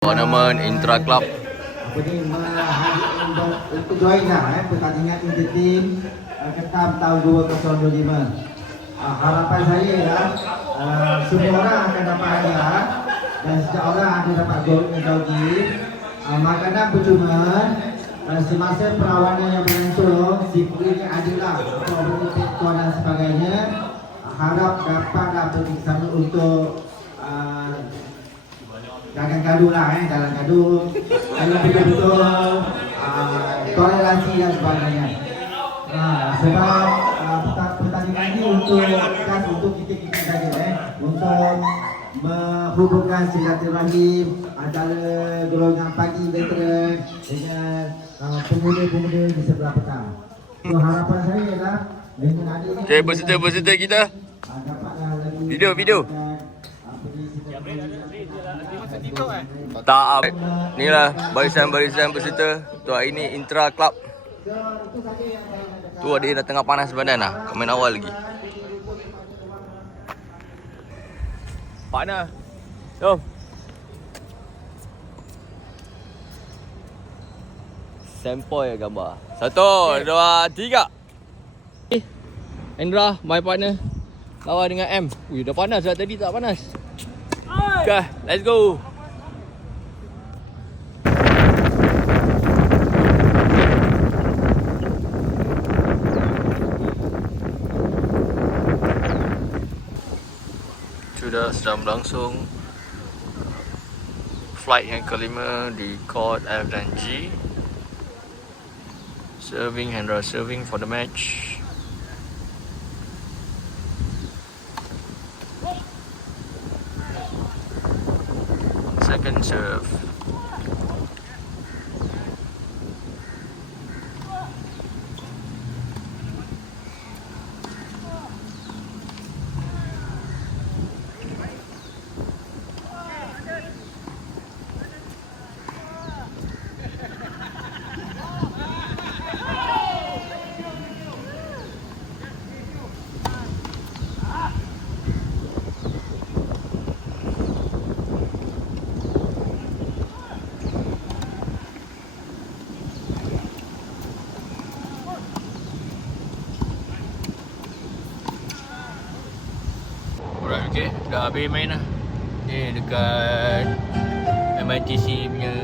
Tournament Intra Club. Apa ni untuk join lah pertandingan inter-team Ketam tahun 2025. Harapan saya ialah semua orang akan dapat hadiah dan setiap orang akan dapat jogi. Makanan percuma. Semasa perlawanan yang berlangsung, security adalah tuan dan sebagainya. Harap dapatlah pergi ke sana untuk dagang gaduh lah dalam gaduh. Kalau betul-betul toleransi dan sebagainya. Sebab pertandingan ini untuk kita saja untuk menghubungkan silaturahim antara golongan pagi veteran dengan pemuda-pemuda di sebelah petang. So harapan saya ialah dengan adanya Peserta-peserta kita. dapatlah lagi Video. Tak, ni lah barisan-barisan peserta. Tu hari ni Intra Club. Tu ada yang dah tengah panas badan lah. Komen awal lagi. Panas. Jom. Sempoi gambar. 1, 2, 3. Endra, my partner. Lawan dengan M. Ui, dah panas dah tadi, tak panas. Okay, let's go. Sudah sedang berlangsung flight yang kelima di court F dan G. Serving, Hendra serving for the match. Second serve. Alright, okay. Dah habis main lah. Ni dekat MITC punya